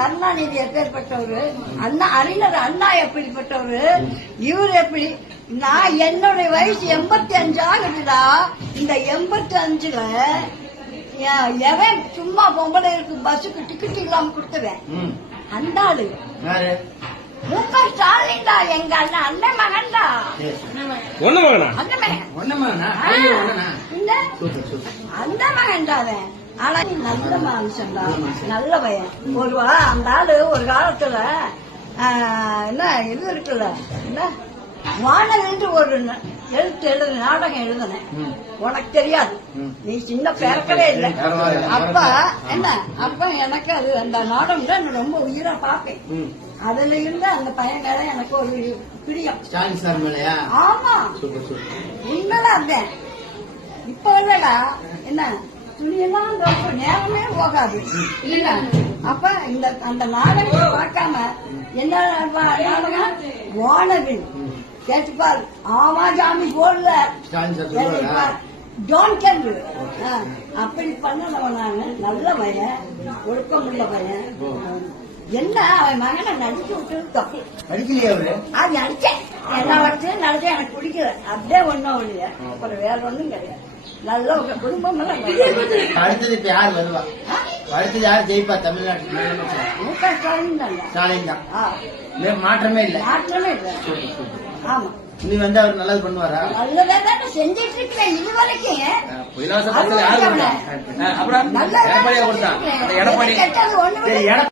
கருணாநிதி எப்பேற்பட்டவரு, அண்ணா அறிஞர் அண்ணா எப்படிப்பட்டவரு, இவர் எப்படி. நான் என்னுடைய வயசு 85 ஆகுதுடா. இந்த 85ல எவன் சும்மா பொம்பளை இருக்கு பஸ்ஸுக்கு டிக்கெட் இல்லாம கொடுத்துவேன். அந்த ஆளு முக ஸ்டாலின் தான். எங்க அண்ணன் அண்ணன் மகன்டா. அந்த மகன்டா அவன். ஆனா நல்ல மனுஷன்டா, நல்ல பையன். அந்த ஆளு ஒரு காலத்துல என்ன இது இருக்குல்ல, என்ன வானவில் ஒரு நாடகம் எழுதுனேன். உனக்கு தெரியாது, நீ சின்ன பிறக்கவே இல்லை. அப்ப எனக்கு அது அந்த நாடகம் ரொம்ப உயிரா பாப்பேன். அதுல இருந்து அந்த பையன் மேல எனக்கு ஒரு பிரியம். ஆமா, உண்மைதான் இருந்தேன். இப்ப இல்லடா, என்ன துணியெல்லாம் நேரமே போகாது இல்ல. அப்ப அந்த நாடகத்தை பார்க்காம என்ன நாடகம் வானவில் கேட்டுப்பார். ஆமா ஜாமி போடல அப்படி பண்ணவன் நானு. நல்ல பையன், ஒழுக்கமுள்ள பையன். என்ன அவன் மகனை நடிச்சு விட்டு தப்பு. அது நடிச்சேன், என்ன வச்சு நடிச்சேன். எனக்கு பிடிக்கல, அப்படியே ஒன்னும் இல்லையா. அப்புறம் வேற ஒண்ணும் கிடையாது. நல்ல ஒரு குடும்பம் எல்லாம். அடுத்தது இப்ப யார் வருவா? அடுத்தது யார் ஜெயிப்பா தமிழ்நாட்டுல? முக ஸ்டாலின் தான். ஸ்டாலின் தான். மாற்றமே இல்லை. மாற்றமே இல்லை. ஆமா, நீ வந்து அவர் நல்லது பண்ணுவாரா? நல்லதான் செஞ்சிட்டு இருக்கேன் இது வரைக்கும். இலவச பஸ்ல யாரு கொடுத்தா? அப்புறம் எடப்பாடியா கொடுத்தா? எடப்பாடி